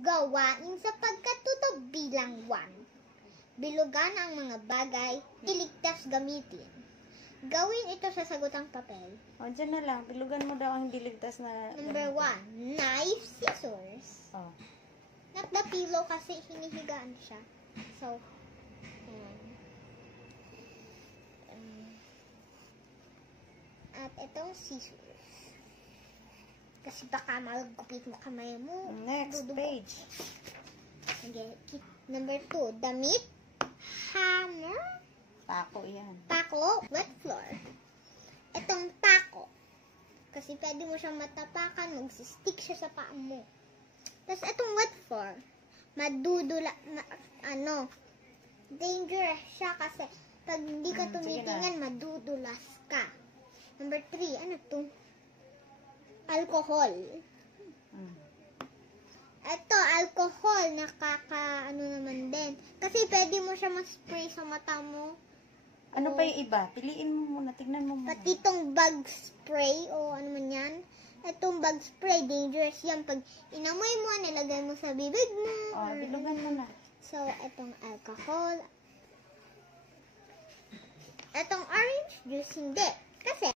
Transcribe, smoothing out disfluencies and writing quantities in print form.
Gawain sa pagkatuto bilang 1. Bilugan ang mga bagay, iligtas gamitin. Gawin ito sa sagutang papel. O, dyan na lang. Bilugan mo daw ang hindi ligtas na... Number 1, knife, scissors. Oh. Not the pillow kasi hinihigaan siya. So, at itong scissors. Kasi baka magupit mo kamay mo. Next page. Okay. Number 2, damit, hammer, Tako yan. tako, wet floor. Itong tako. Kasi pwede mo siyang matapakan, magsistick siya sa paa mo. Tapos itong wet floor, madudula, dangerous siya kasi pag hindi ka tumitingnan, madudulas ka. Number 3, ano to? Alcohol. Ito, alcohol, naman din. Kasi pwede mo siya ma-spray sa mata mo. Ano pa yung iba? Piliin mo muna, tignan mo muna. Pati itong bug spray, o ano man yan. Itong bug spray, dangerous yan. Pag inamoy mo, nilagay mo sa bibig mo. O, bilugan mo na. So, itong alcohol. Itong orange juice, hindi. Kasi,